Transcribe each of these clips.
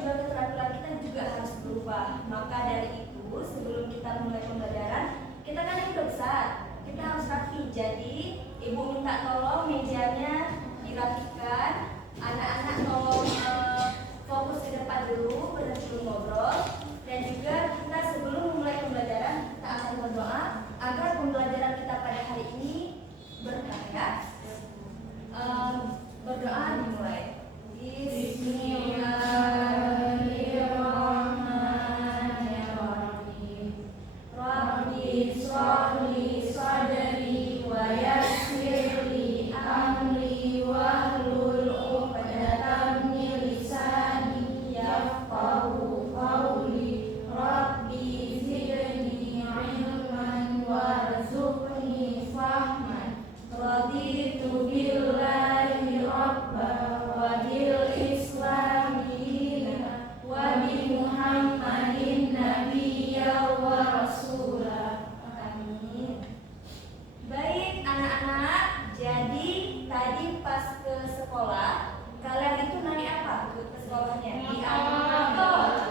juga keterampilan kita juga harus berubah. Maka dari itu, sebelum kita mulai pembelajaran, kita kan yang udah besar, kita harus rapi. Jadi, ibu minta tolong mejanya dirapikan, anak-anak tolong fokus ke depan dulu, berhenti dulu ngobrol. Dan juga kita sebelum memulai pembelajaran, kita akan berdoa agar pembelajaran kita pada hari ini berkah ya. Berdoa dimulai. Bismillahirrahmanirrahim. Rabbi shrahli sadri wa yassirli amri wahlul 'uqdatam min lisani yafqahu qawli. Rabbi zidni 'ilman warzuqni fahman. Raditu billahi rabba wa bil islami dina wa bi Muhammadin nabiyya wa rasula. Amin. Baik anak-anak, jadi tadi pas ke sekolah kalian itu naik apa ke sekolahnya?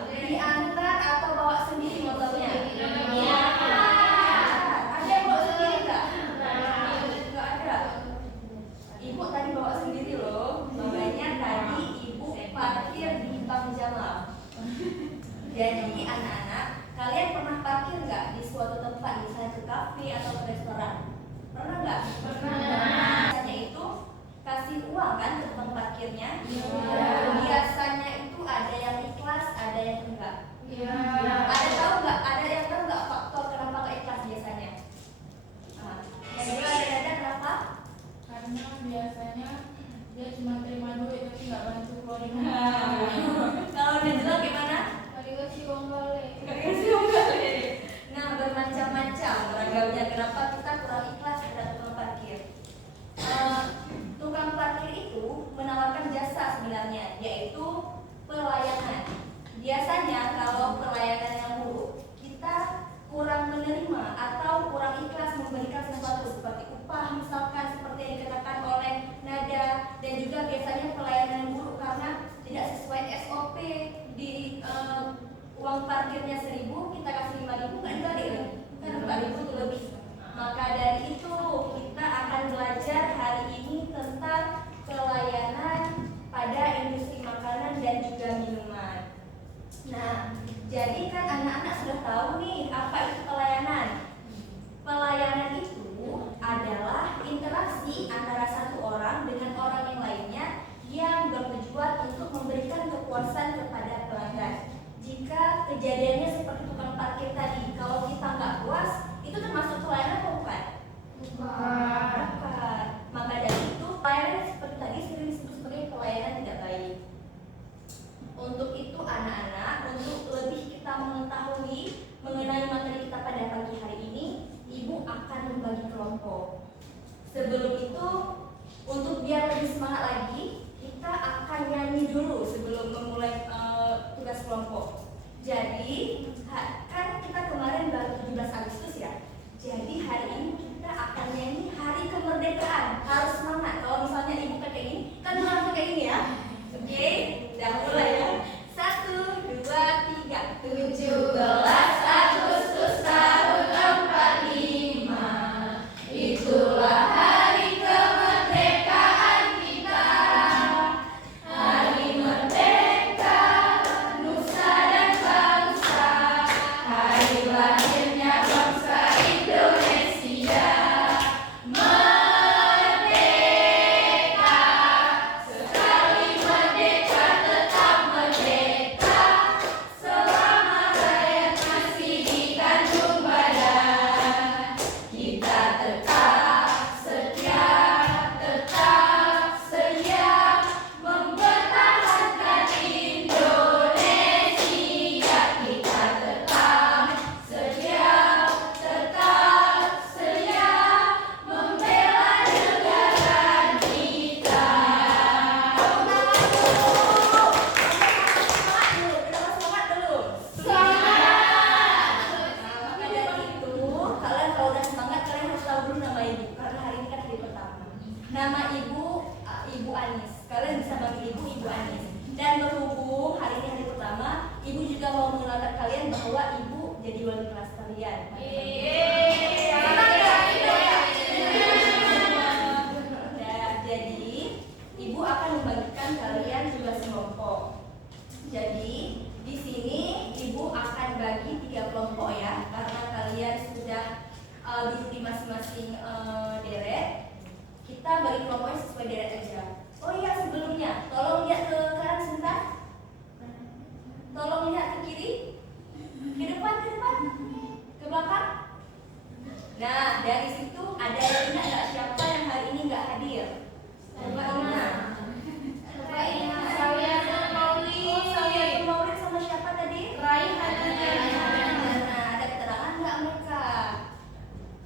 Diantar atau bawa sendiri motornya? Iya. Ada yang bawa sendiri nggak? Nggak ada. Ibu tadi bawa sendiri loh. Makanya tadi ibu parkir di Bang Jamal. Jadi anak-anak, kalian pernah parkir nggak di suatu tempat, misalnya ke kafe atau ke restoran? Pernah nggak? Pernah. Biasanya itu kasih uang kan ke tukang parkirnya. Biasanya itu ada yang ikhlas, ada yang enggak. Ada yang tahu nggak faktor kenapa nggak ikhlas biasanya? Yang juga ada kenapa? Karena biasanya dia cuma terima duit tapi nggak bantu keluarin. Kalau udah jelas gimana? Nggak dikasih uang balik. Nah, bermacam-macam ragamnya kenapa kita kurang ikhlas terhadap tukang parkir. Tukang parkir itu menawarkan jasa sebenarnya, yaitu pelayanan. Biasanya kalau pelayanan yang buruk, kita kurang menerima atau kurang ikhlas memberikan sesuatu seperti upah, misalkan seperti yang dikatakan oleh Nada, dan juga biasanya pelayanan yang buruk karena tidak sesuai SOP. Di uang parkirnya 1.000, kita kasih 5.000, nggak dibalik kan 4.000 itu lebih. Maka dari itu kita akan belajar hari ini tentang pelayanan pada industri makanan dan juga minuman. Nah, jadi kan anak-anak sudah tahu nih apa itu pelayanan. Pelayanan itu adalah interaksi antara satu orang dengan orang yang lainnya yang bertujuan untuk memberikan kepuasan kepada pelanggan. Jika kejadiannya seperti tukang parkir tadi, kalau kita nggak puas, itu termasuk pelayanan atau bukan? Bukan. Maka dari itu pelayanan seperti tadi sering disebut sebagai pelayanan tidak baik. Untuk itu anak-anak, untuk lebih kita mengetahui mengenai materi kita pada pagi hari ini, ibu akan membagi kelompok. Sebelum itu, untuk biar lebih semangat lagi, kita akan nyanyi dulu sebelum memulai tugas kelompok. Jadi kan kita kemarin baru 17 Agustus ya. Jadi hari ini kita akan nyanyi Hari Kemerdekaan. Harus semangat. Kalau misalnya ibu kayak ini, kan langsung kayak ini ya. Oke, udah mulai ya. 1, 2, 3. 17 Agustus tahun 45. Itulah hari kemerdekaan kita. Hari merdeka Ibu juga mau mengenalkan kalian bahwa ibu jadi wali kelas kalian. Jadi ibu akan membagikan kalian tugas kelompok. Jadi di sini ibu akan bagi 3 kelompok ya, karena kalian sudah duduk di masing-masing deret. Kita bagi kelompoknya sesuai deret aja. Oh iya, sebelumnya tolong lihat ke kanan sebentar. Tolong lihat ke kiri, ke depan, ke belakang. Nah, dari situ ada yang ingat nggak siapa yang hari ini nggak hadir? Coba ingat. Saliatul Maulid. Oh, Saliatul Maulid sama siapa tadi? Raihatul Jannah. Nah, ada keterangan nggak mereka?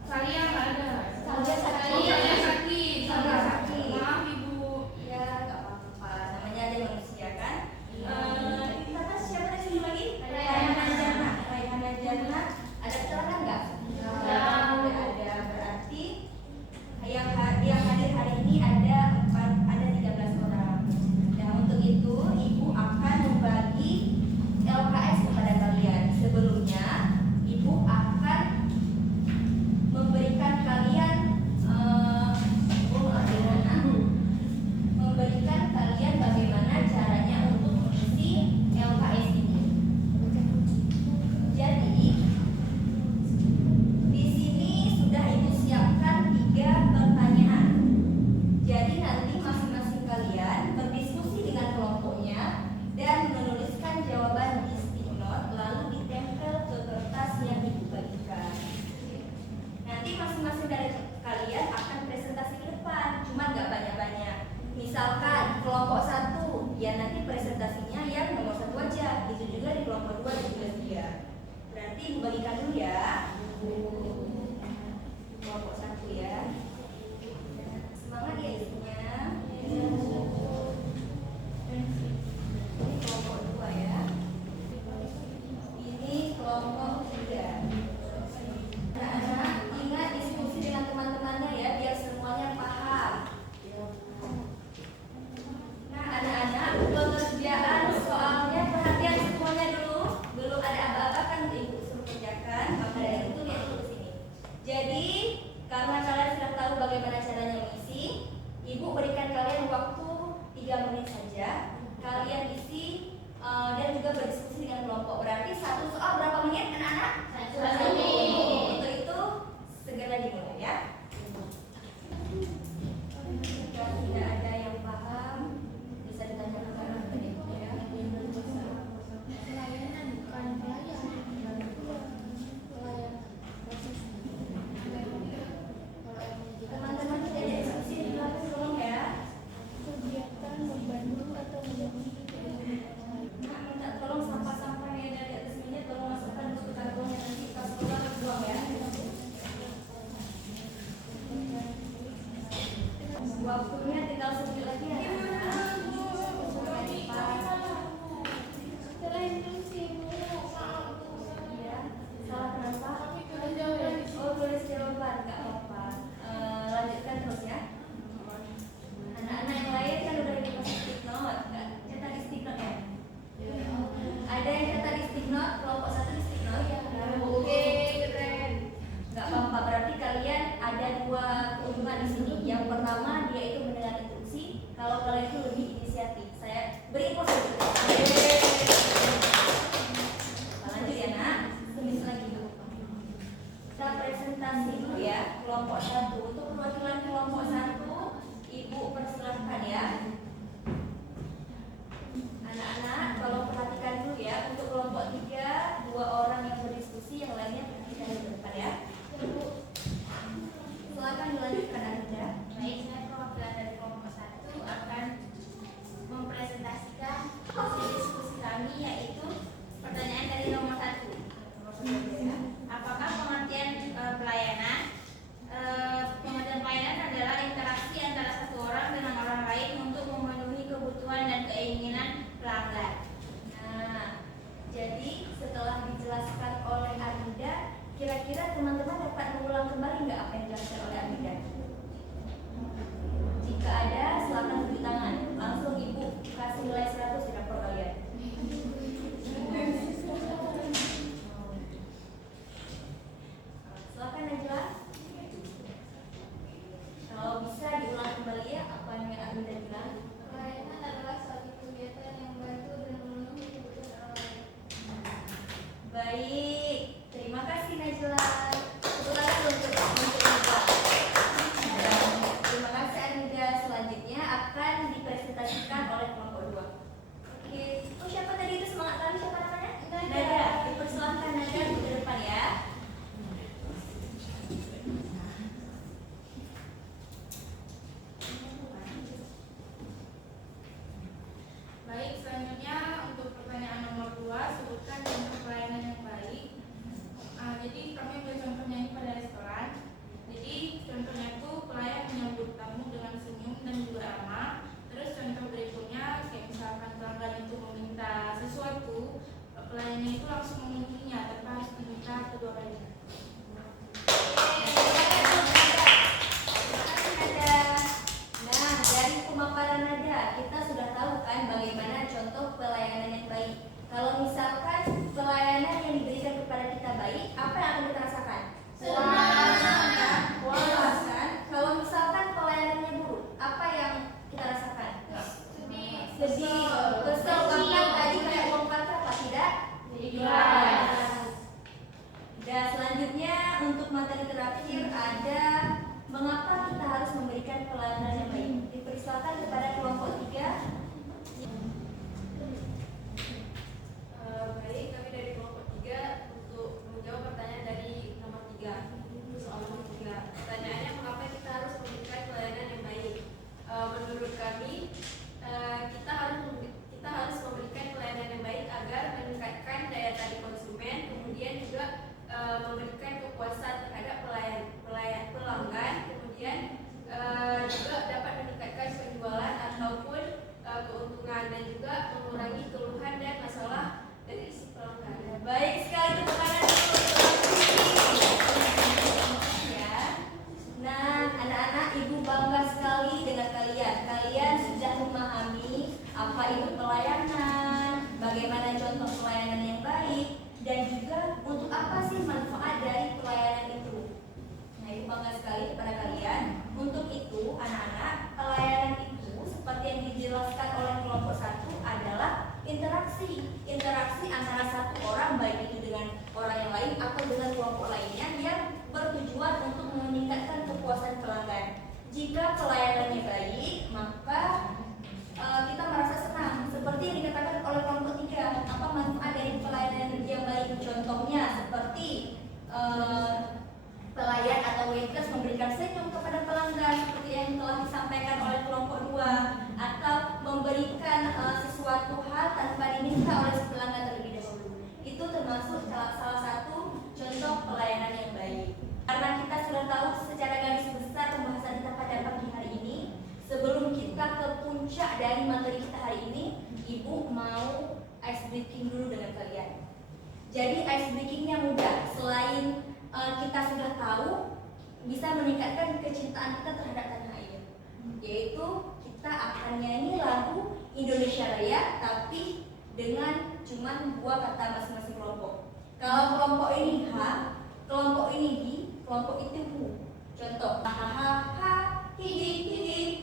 Salia nggak ada. Salia sakit. Oh, Salia sakit. Salia sakit. Maaf Ibu. Ya, nggak apa-apa. Namanya aja manusia kan. Di atas siapa tadi sini lagi? Raihana Jannah. Raihana Jannah. Ada keterangan nggak? Nggak ada. Berarti yang hadir hari ini ada 13 orang. Nah, untuk itu ibu akan membagi LKS kepada kalian. Sebelumnya ibu akan memberikan kalian bagaimana caranya untuk mengisi LKS ini. Jadi di sini sudah ibu siapkan 3 pertanyaan. Jadi nanti masing-masing kalian berdiskusi dengan kelompoknya dan menuliskan jawaban di stick note lalu ditempel ke kertas yang ibu bagikan. Nanti masing-masing dari kalian akan presentasi ke depan, cuma nggak banyak-banyak. Misalkan kelompok 1, ya nanti presentasinya yang nomor 1 aja. Itu juga di kelompok 2 dan juga 3. Berarti ibu bagikan dulu ya. Kelompok 1 ya. Semangat ya isinya. Ini kelompok 2 ya. Ini kelompok 3. Anak-anak ingat diskusi dengan teman-temannya ya, biar semuanya paham. Nah, anak-anak, pekerjaan soalnya perhatian semuanya dulu. Belum ada aba-aba kan ibu suruh kerjakan, maka dari itu lihat dulu ke sini. Jadi, karena kalian sudah tahu bagaimana caranya mengisi, ibu berikan kalian waktu 3 menit saja. Kalian isi dan juga berdiskusi dengan kelompok. Berarti satu soal berapa menit anak-anak? 1 menit. Untuk itu segera dimulai ya. Jika tidak ada yang paham, bisa ditanyakan ke ibu ya. Pelayanan bukan pelayan. Teman-teman tidak ada diskusi di belakang tolong ya. Kegiatan membantu atau menjadi Nah, minta tolong sampah-sampah yang ada di atas meja tolong masukkan ke kantongnya nanti pas keluar buang ya. Waktunya tinggal sedikit lagi ya. Iya, salah kenapa? Oh, tulis jawaban, nggak apa-apa. Lanjutkan terus ya. Anak-anak yang lain kan udah dikasih stick note, nggak cetak di stick note ya? Ada yang cetak di stick note, kelompok 1 di stick note ya? Oke, keren. Nggak apa-apa, berarti kalian ada 2 keuntungan di sini. Yang pertama, dia itu mendengar instruksi. Kalau kalian itu lebih inisiatif, saya beri positif. Lanjut ya nak, tulis lagi. Kita presentasi dulu ya, kelompok 1. Untuk perwakilan kelompok 1, ibu persilahkan ya. Anak-anak, tolong perhatikan dulu ya. Untuk kelompok 3, 2 orang yang berdiskusi, yang lainnya perhatikan di depan ya. Silakan dilanjutkan Anda. Baik, saya perwakilan dari kelompok 1 akan mempresentasikan hasil diskusi kami, yaitu pertanyaan dari nomor 1. Apakah pengertian pelayanan? Pengertian pelayanan adalah interaksi antara satu orang dengan orang lain untuk memenuhi kebutuhan dan keinginan pelanggan. Nah, jadi setelah dijelaskan oleh Anda, kira-kira teman-teman dapat mengulang kembali nggak apa yang dijelaskan oleh Anda? Jika ada, silakan tunjuk tangan. Langsung ibu kasih nilai 100 di rapor kalian. pelayannya itu langsung mengunjunginya tanpa harus meminta kedua kalinya. Nah, dari pemaparan nada kita sudah tahu kan bagaimana contoh pelayanan yang baik. Kalau misalkan pelayanan yang diberikan kepada kita baik, apa yang akan kita rasakan? Puas kan? Kalau misalkan pelayanannya buruk, apa yang kita rasakan? Sedih, kesel, bahkan tadi kayak uang kata apa tidak? Dan selanjutnya untuk materi terakhir ada mengapa kita harus memberikan pelayanan yang baik. Dipersilakan kepada kelompok 3. Baik, kami dari kelompok 3 untuk menjawab pertanyaan dari nomor 3. Soal nomor 3. Pertanyaannya, mengapa kita harus memberikan pelayanan yang baik? Menurut kami, kita harus memberikan pelayanan yang baik agar meningkatkan daya tarik konsumen, kemudian juga memberikan kepuasan terhadap pelanggan, kemudian juga dapat meningkatkan penjualan ataupun keuntungan, dan juga mengurangi keluhan dan masalah dari si pelanggan. Baik sekali, tepuk tangan dulu. Ya. Nah, anak-anak, ibu bangga sekali dengan kalian. Kalian sudah memahami apa itu pelayanan, bagaimana contoh pelayanan yang baik, dan juga untuk apa sih manfaat dari pelayanan itu. Nah, ibu bangga sekali kepada kalian. Untuk itu, anak-anak, pelayanan itu seperti yang dijelaskan oleh kelompok 1 adalah interaksi antara satu orang, baik itu dengan orang yang lain atau dengan kelompok lainnya, yang bertujuan untuk meningkatkan kepuasan pelanggan. Jika pelayanannya baik, maka kita merasa senang. Seperti yang dikatakan oleh kelompok 3, apa manfaat dari pelayanan yang baik? Contohnya seperti pelayan atau waitress memberikan senyum kepada pelanggan seperti yang telah disampaikan oleh kelompok 2, atau memberikan sesuatu hal tanpa diminta oleh si pelanggan terlebih dahulu. Itu termasuk salah satu contoh pelayanan yang baik. Karena kita sudah tahu secara garis besar pembahasan kita pada pagi hari ini, sebelum kita ke puncak dari materi kita hari ini, ibu mau ice breaking dulu dengan kalian. Jadi ice breakingnya mudah. Selain kita sudah tahu bisa meningkatkan kecintaan kita terhadap tanah air, yaitu kita akan nyanyi lagu Indonesia Raya tapi dengan cuman 2 kata masing-masing kelompok. Kalau kelompok ini H, kelompok ini G, kelompok itu Hu. Contoh, ha hi hi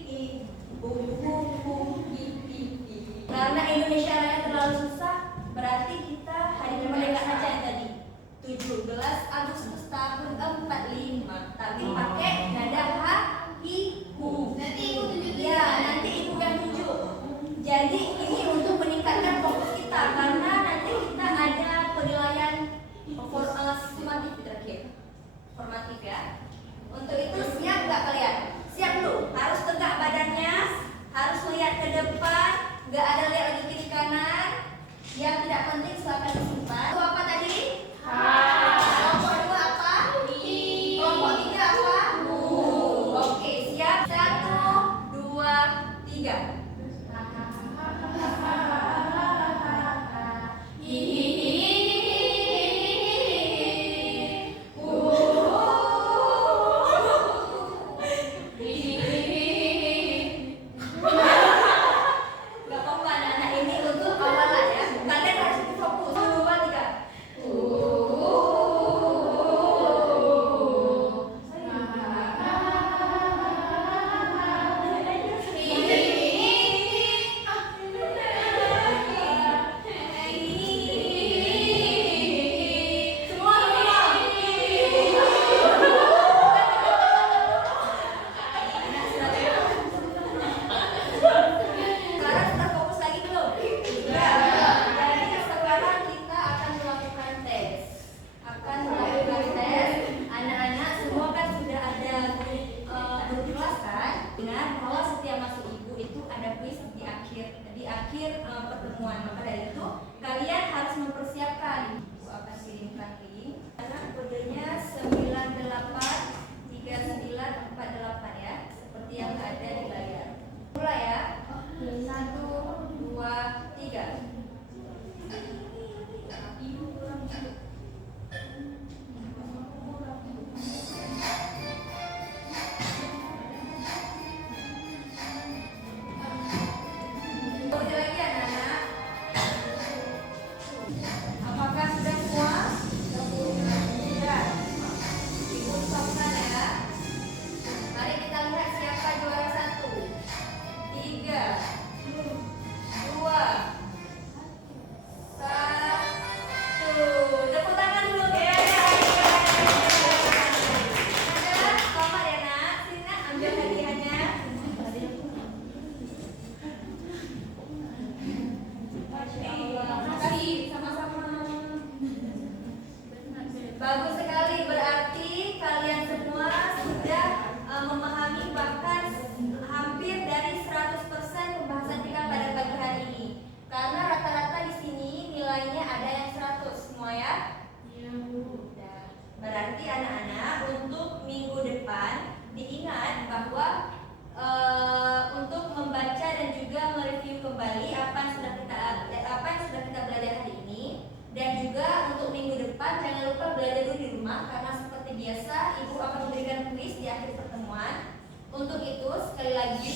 hi, bu hi hi hi. Karena Indonesia Raya terlalu susah, berarti kita hari kemerdekaan saja yang tadi 17 Agustus tahun 45, tapi pakai nada ha hi hu. Nanti ibu tunjuk. Ya, nanti ibu yang tunjuk. Jadi ini untuk meningkatkan fokus kita, karena nanti kita ada penilaian sumatif terakhir, formatif ya. Untuk itu siap nggak kalian? Siap dulu. Harus tegak badannya, harus melihat ke depan, nggak ada lihat lagi kiri kanan. Yang tidak penting silakan disimpan. Itu apa tadi? Kelompok 2 apa? Kelompok 3 apa? Oke, siap. 1, 2, 3. Gak apa-apa, anak-anak, ini untuk awalan ya. Kalian harus fokus. 1, 2, 3. Bagus sekali, berarti kalian semua sudah memahami bahkan hampir dari 100% pembahasan kita pada pagi hari ini. Karena rata-rata di sini nilainya ada yang 100 semua ya. Iya, Bu. Berarti anak-anak untuk minggu depan diingat bahwa untuk membaca dan juga mereview kembali apa yang sudah kita belajar hari ini, dan juga untuk minggu depan jangan lupa belajar dulu di rumah karena seperti biasa ibu akan memberikan kuis di akhir pertemuan. Untuk itu sekali lagi